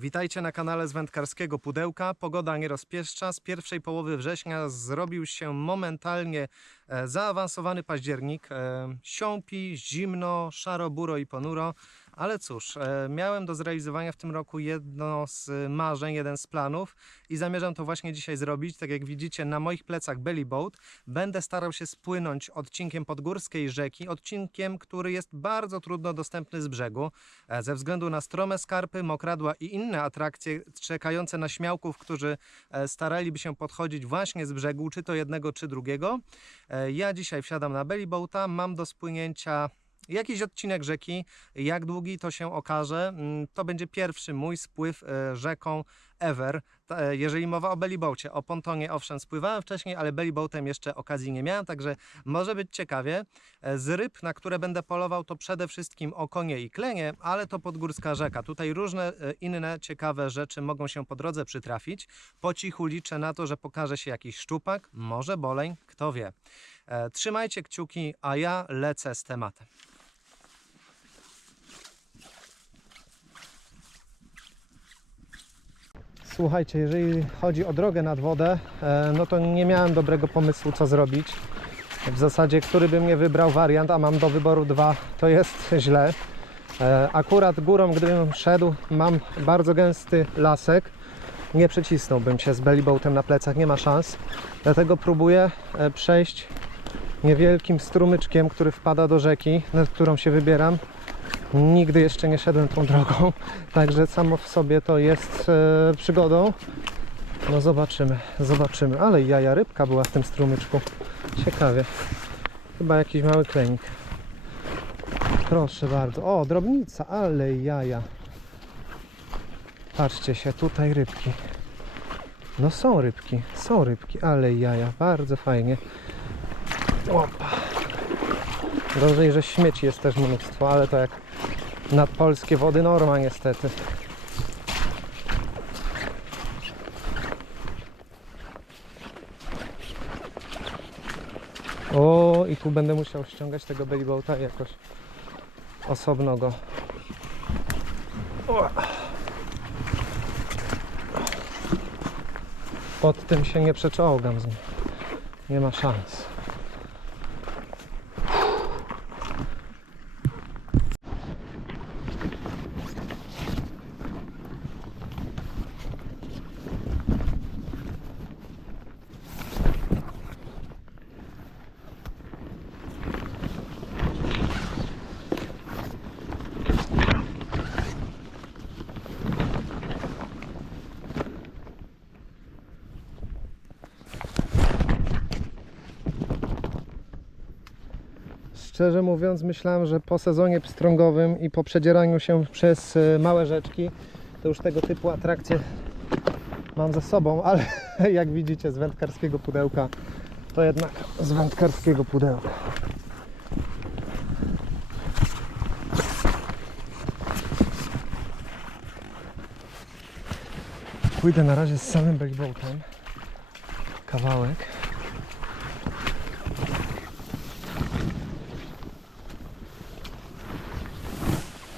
Witajcie na kanale z wędkarskiego pudełka. Pogoda nie rozpieszcza. Z pierwszej połowy września zrobił się momentalnie e, zaawansowany październik. E, siąpi, zimno, szaro, buro i ponuro. Ale cóż, e, miałem do zrealizowania w tym roku jedno z marzeń, jeden z planów i zamierzam to właśnie dzisiaj zrobić. Tak jak widzicie na moich plecach belly boat. Będę starał się spłynąć odcinkiem podgórskiej rzeki, odcinkiem, który jest bardzo trudno dostępny z brzegu. E, Ze względu na strome skarpy, mokradła i inne atrakcje czekające na śmiałków, którzy e, staraliby się podchodzić właśnie z brzegu, czy to jednego, czy drugiego. Ja dzisiaj wsiadam na belly boata, mam do spłynięcia jakiś odcinek rzeki. Jak długi to się okaże. Mm, To będzie pierwszy mój spływ e, rzeką ever. E, Jeżeli mowa o bellyboacie, o pontonie owszem spływałem wcześniej, ale bellyboatem jeszcze okazji nie miałem, także może być ciekawie. E, Z ryb, na które będę polował, to przede wszystkim okonie i klenie, ale to podgórska rzeka. Tutaj różne inne ciekawe rzeczy mogą się po drodze przytrafić. Po cichu liczę na to, że pokaże się jakiś szczupak, może boleń, kto wie. Trzymajcie kciuki, a ja lecę z tematem. Słuchajcie, jeżeli chodzi o drogę nad wodę, e, no to nie miałem dobrego pomysłu, co zrobić. W zasadzie, który bym nie wybrał wariant, a mam do wyboru dwa, to jest źle. E, Akurat górą, gdybym szedł, mam bardzo gęsty lasek. Nie przycisnąłbym się z bellyboatem na plecach, nie ma szans. Dlatego próbuję e, przejść niewielkim strumyczkiem, który wpada do rzeki, nad którą się wybieram. Nigdy jeszcze nie szedłem tą drogą, także samo w sobie to jest e, przygodą. No zobaczymy, zobaczymy. Ale jaja rybka była w tym strumyczku. Ciekawie. Chyba jakiś mały klenik. Proszę bardzo. O, drobnica, ale jaja. Patrzcie się, tutaj rybki. No są rybki, są rybki, ale jaja. Bardzo fajnie. Opa. Gorzej, że śmieci jest też mnóstwo, ale to jak nad polskie wody norma niestety. O, i tu będę musiał ściągać tego bellyboata jakoś osobno go. Pod tym się nie przeczołgam z nim. Nie ma szans. Szczerze mówiąc, myślałem, że po sezonie pstrągowym i po przedzieraniu się przez e, małe rzeczki, to już tego typu atrakcje mam za sobą, ale jak widzicie z wędkarskiego pudełka, to jednak z wędkarskiego pudełka. Pójdę na razie z samym bellyboatem. Kawałek.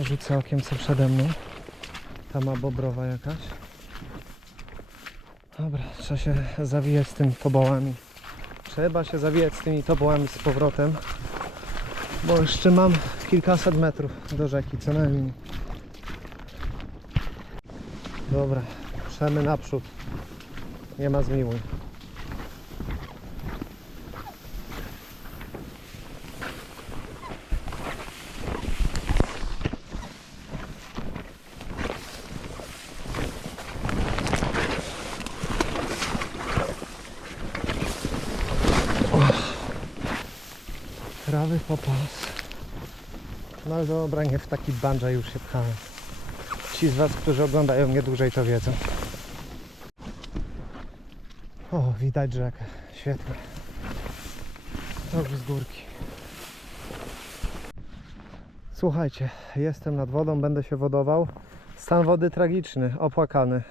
Rzucę okiem co przede mną. Ta ma bobrowa jakaś. Dobra, trzeba się zawijać z tymi tobołami. Trzeba się zawijać z tymi tobołami z powrotem. Bo jeszcze mam kilkaset metrów do rzeki, co najmniej. Dobra, przemy naprzód. Nie ma zmiłuj. Trawy po pas. No ale dobra, nie w taki bungee już się pchałem. Ci z Was, którzy oglądają mnie dłużej, to wiedzą. O, widać rzekę. Świetnie. Dobrze z górki. Słuchajcie, jestem nad wodą, będę się wodował. Stan wody tragiczny, opłakany. E,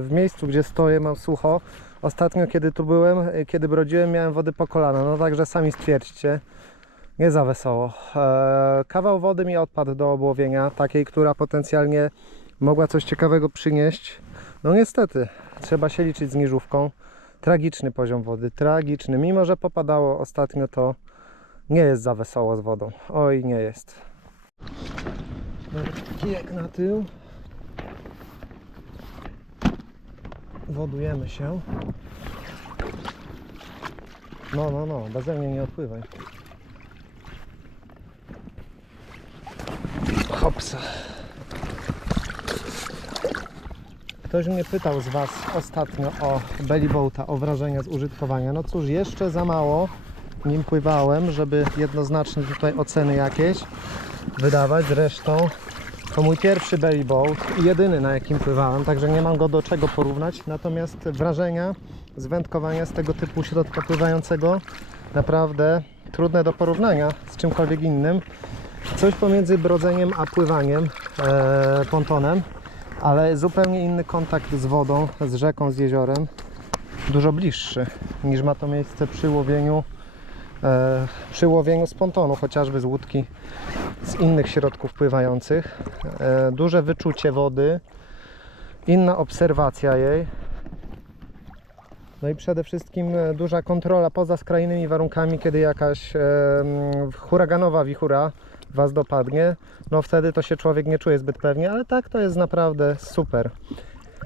W miejscu, gdzie stoję, mam sucho. Ostatnio, kiedy tu byłem, e, kiedy brodziłem, miałem wody po kolana. No także sami stwierdźcie. Nie za wesoło. E, Kawał wody mi odpadł do obłowienia, takiej, która potencjalnie mogła coś ciekawego przynieść. No niestety, trzeba się liczyć z niżówką. Tragiczny poziom wody, tragiczny. Mimo, że popadało ostatnio, to nie jest za wesoło z wodą. Oj, nie jest. Kijek na tył. Wodujemy się. No, no, no, beze mnie nie odpływaj. Ktoś mnie pytał z Was ostatnio o bellyboata, o wrażenia z użytkowania. No cóż, jeszcze za mało nim pływałem, żeby jednoznacznie tutaj oceny jakieś wydawać. Zresztą to mój pierwszy bellyboat i jedyny na jakim pływałem, także nie mam go do czego porównać. Natomiast wrażenia z wędkowania z tego typu środka pływającego naprawdę trudne do porównania z czymkolwiek innym. Coś pomiędzy brodzeniem a pływaniem e, pontonem, ale zupełnie inny kontakt z wodą, z rzeką, z jeziorem. Dużo bliższy niż ma to miejsce przy łowieniu, e, przy łowieniu z pontonu, chociażby z łódki, z innych środków pływających. E, duże wyczucie wody, inna obserwacja jej. No i przede wszystkim e, duża kontrola poza skrajnymi warunkami, kiedy jakaś e, huraganowa wichura Was dopadnie, no wtedy to się człowiek nie czuje zbyt pewnie, ale tak to jest naprawdę super.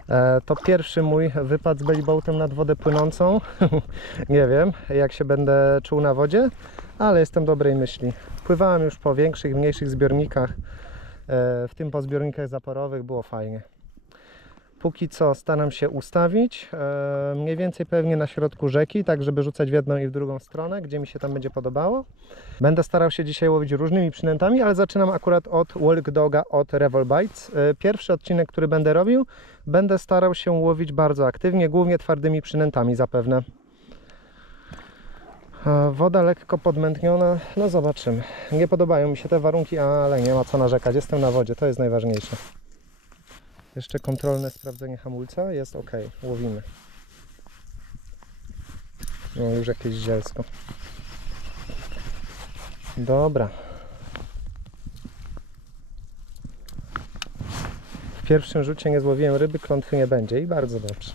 E, to pierwszy mój wypad z bellyboatem nad wodę płynącą. nie wiem, jak się będę czuł na wodzie, ale jestem dobrej myśli. Pływałem już po większych, mniejszych zbiornikach, e, w tym po zbiornikach zaporowych, było fajnie. Póki co staram się ustawić e, mniej więcej pewnie na środku rzeki, tak żeby rzucać w jedną i w drugą stronę, gdzie mi się tam będzie podobało. Będę starał się dzisiaj łowić różnymi przynętami, ale zaczynam akurat od Walk Doga od Revolbites. E, Pierwszy odcinek, który będę robił, będę starał się łowić bardzo aktywnie, głównie twardymi przynętami zapewne. E, Woda lekko podmętniona, no zobaczymy. Nie podobają mi się te warunki, ale nie ma co narzekać. Jestem na wodzie, to jest najważniejsze. Jeszcze kontrolne sprawdzenie hamulca. Jest ok, łowimy. No już jakieś zielsko. Dobra. W pierwszym rzucie nie złowiłem ryby, klątwy nie będzie i bardzo dobrze.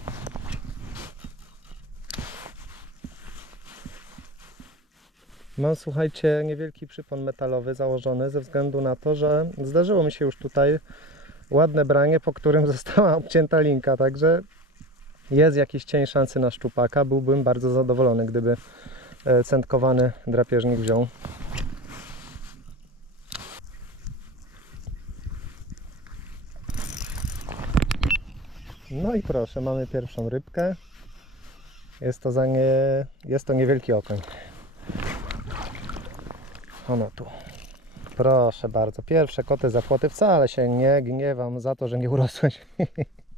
Mam, słuchajcie, niewielki przypon metalowy założony ze względu na to, że zdarzyło mi się już tutaj ładne branie, po którym została obcięta linka, także jest jakiś cień szansy na szczupaka. Byłbym bardzo zadowolony, gdyby e, centkowany drapieżnik wziął. No i proszę, mamy pierwszą rybkę. Jest to za nie, jest to niewielki okoń. Ono tu. Proszę bardzo, pierwsze koty za płoty. Wcale się nie gniewam za to, że nie urosłeś.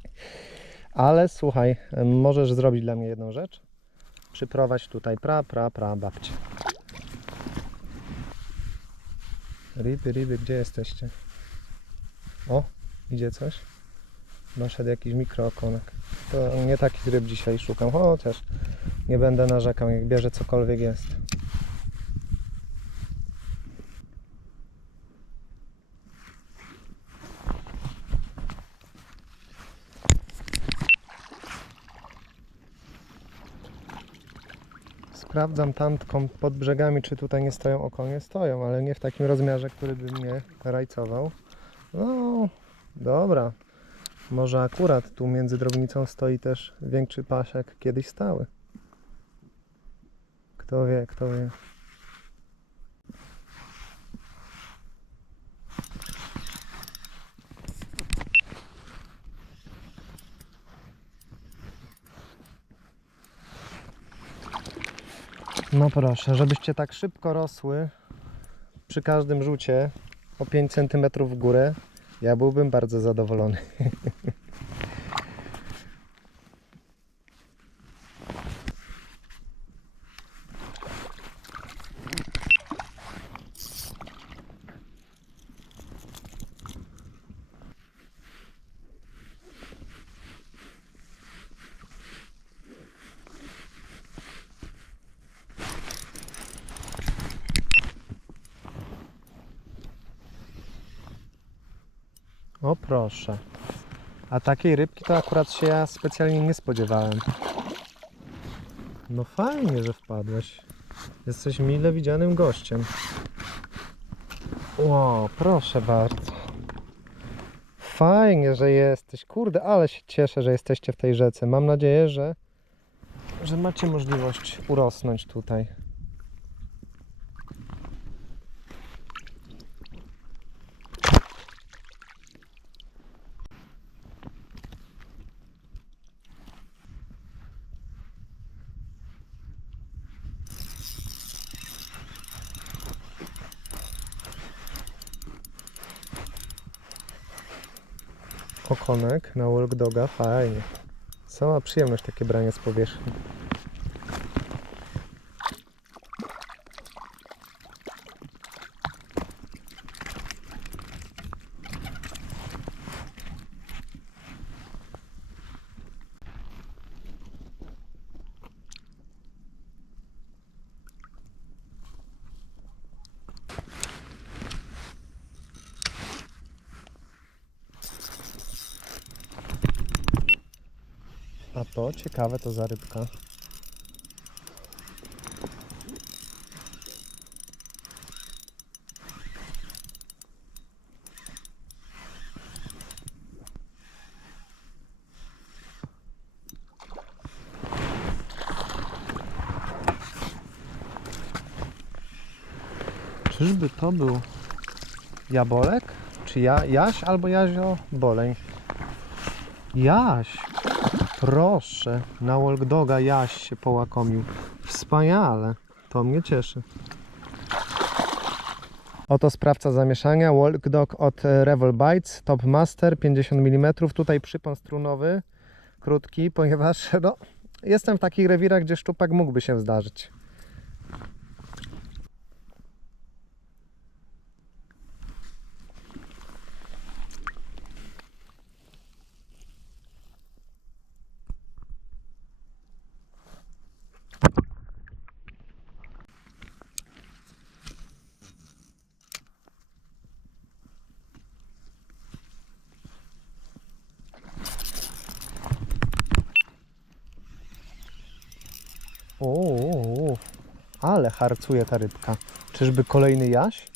Ale słuchaj, możesz zrobić dla mnie jedną rzecz. Przyprowadź tutaj pra, pra, pra babcie. Ryby, ryby, gdzie jesteście? O, idzie coś. Doszedł jakiś mikrookonek. To nie takich ryb dzisiaj szukam, chociaż nie będę narzekał, jak bierze cokolwiek jest. Sprawdzam tantką pod brzegami, czy tutaj nie stoją okonie. Stoją, ale nie w takim rozmiarze, który by mnie rajcował. No, dobra. Może akurat tu między drobnicą stoi też większy pasiak, kiedyś stały. Kto wie, kto wie. No proszę, żebyście tak szybko rosły, przy każdym rzucie o 5 cm w górę, ja byłbym bardzo zadowolony. O proszę. A takiej rybki to akurat się ja specjalnie nie spodziewałem. No fajnie, że wpadłeś. Jesteś mile widzianym gościem. Ło, proszę bardzo. Fajnie, że jesteś. Kurde, ale się cieszę, że jesteście w tej rzece. Mam nadzieję, że, że macie możliwość urosnąć tutaj. Okonek na walk doga, fajnie. Sama przyjemność takie branie z powierzchni. A to ciekawe to za rybka. Czyżby to był jabolek? Czy ja, Jaś albo Jazio Boleń? Jaś! Proszę, na Walk Doga Jaś się połakomił. Wspaniale, to mnie cieszy. Oto sprawca zamieszania, Walk Dog od e, Revol Bites, Top Master 50 mm. Tutaj przypon strunowy, krótki, ponieważ no, jestem w takich rewirach, gdzie szczupak mógłby się zdarzyć. O, ale harcuje ta rybka. Czyżby kolejny jaś?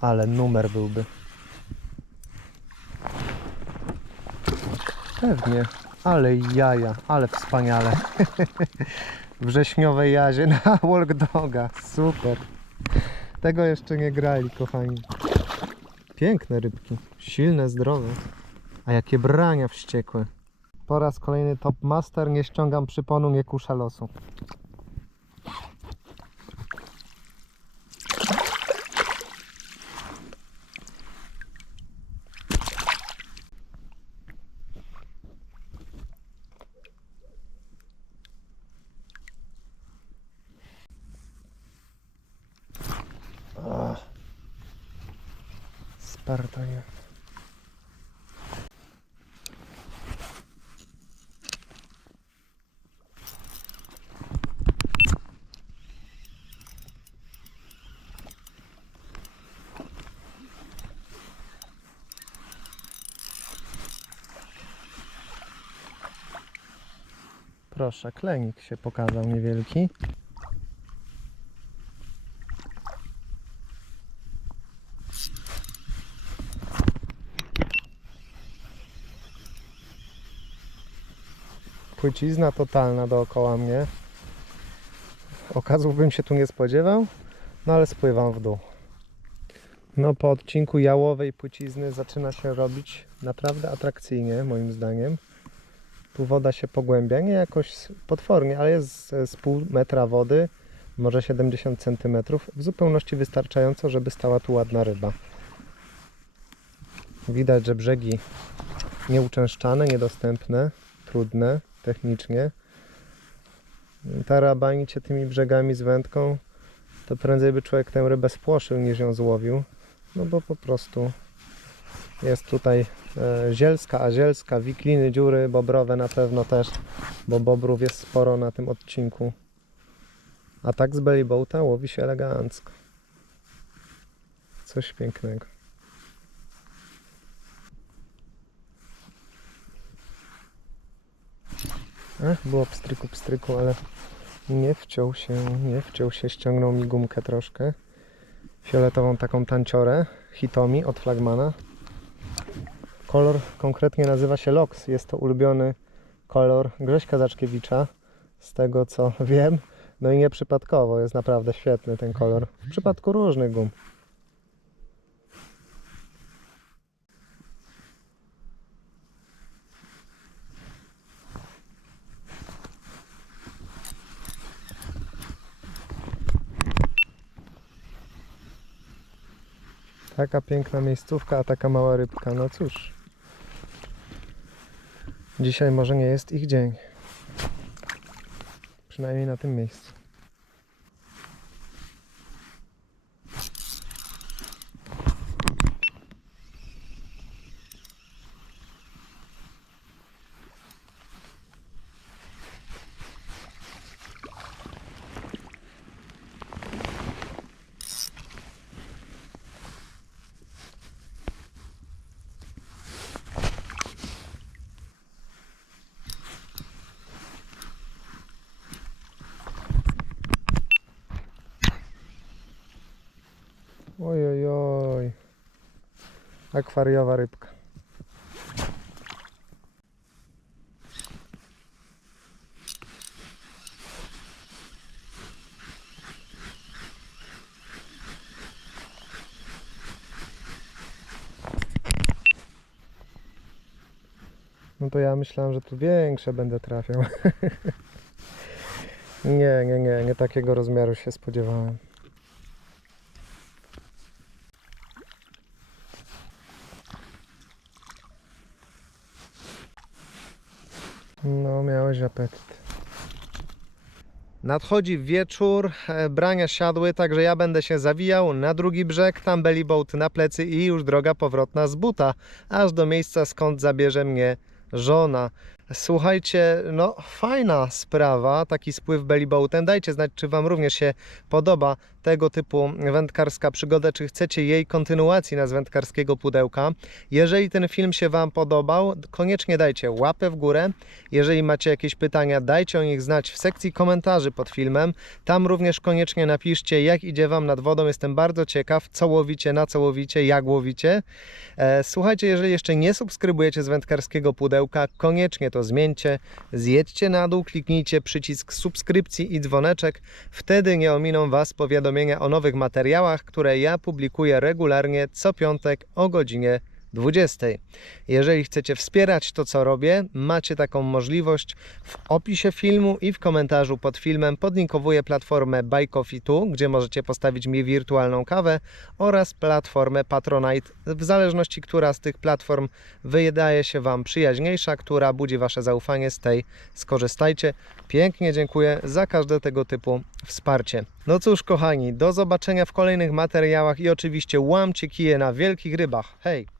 Ale numer byłby. Pewnie. Ale jaja, ale wspaniale. Wrześniowe jazie na Walk Doga. Super. Tego jeszcze nie grali, kochani. Piękne rybki. Silne, zdrowe. A jakie brania wściekłe. Po raz kolejny Top Master. Nie ściągam przyponu, nie kuszę losu. Ach. Sparta. Proszę, klenik się pokazał niewielki. Płycizna totalna dookoła mnie. Okazów bym się tu nie spodziewał, no ale spływam w dół. No po odcinku jałowej płycizny zaczyna się robić naprawdę atrakcyjnie moim zdaniem. Tu woda się pogłębia, nie jakoś potwornie, ale jest z pół metra wody. może 70 cm, w zupełności wystarczająco, żeby stała tu ładna ryba. Widać, że brzegi nieuczęszczane, niedostępne, trudne technicznie. Tarabanicie tymi brzegami z wędką, to prędzej by człowiek tę rybę spłoszył niż ją złowił, no bo po prostu jest tutaj e, zielska, azielska, wikliny, dziury bobrowe na pewno też, bo bobrów jest sporo na tym odcinku. A tak z bellyboata łowi się elegancko. Coś pięknego. Było pstryku, pstryku, ale nie wciął się, nie wciął się, ściągnął mi gumkę troszkę. Fioletową taką tanciorę Hitomi od Flagmana. Kolor konkretnie nazywa się Lox. Jest to ulubiony kolor Grześka Zaczkiewicza, z tego co wiem. No i nieprzypadkowo, jest naprawdę świetny ten kolor. W przypadku różnych gum. Taka piękna miejscówka, a taka mała rybka. No cóż. Dzisiaj może nie jest ich dzień. Przynajmniej na tym miejscu. Oj, oj, oj. Akwariowa rybka. No to ja myślałem, że tu większe będę trafiał. nie, nie, nie, nie takiego rozmiaru się spodziewałem. No, Nadchodzi wieczór, e, brania siadły, także ja będę się zawijał na drugi brzeg, tam bellyboat na plecy i już droga powrotna z buta, aż do miejsca skąd zabierze mnie żona. Słuchajcie, no fajna sprawa, taki spływ bellyboatem. Dajcie znać, czy Wam również się podoba tego typu wędkarska przygoda, czy chcecie jej kontynuacji na z wędkarskiego pudełka. Jeżeli ten film się Wam podobał, koniecznie dajcie łapę w górę. Jeżeli macie jakieś pytania, dajcie o nich znać w sekcji komentarzy pod filmem. Tam również koniecznie napiszcie, jak idzie Wam nad wodą. Jestem bardzo ciekaw, co łowicie, na co łowicie, jak łowicie. E, Słuchajcie, jeżeli jeszcze nie subskrybujecie z wędkarskiego pudełka, koniecznie to zmieńcie. Zjedźcie na dół, kliknijcie przycisk subskrypcji i dzwoneczek. Wtedy nie ominą Was powiadomienia o nowych materiałach, które ja publikuję regularnie co piątek o godzinie 20. Jeżeli chcecie wspierać to, co robię, macie taką możliwość. W opisie filmu i w komentarzu pod filmem podlinkowuję platformę Buy Coffee Tu, gdzie możecie postawić mi wirtualną kawę oraz platformę Patronite, w zależności która z tych platform wydaje się Wam przyjaźniejsza, która budzi Wasze zaufanie, z tej skorzystajcie. Pięknie dziękuję za każde tego typu wsparcie. No cóż, kochani, do zobaczenia w kolejnych materiałach i oczywiście łamcie kije na wielkich rybach. Hej!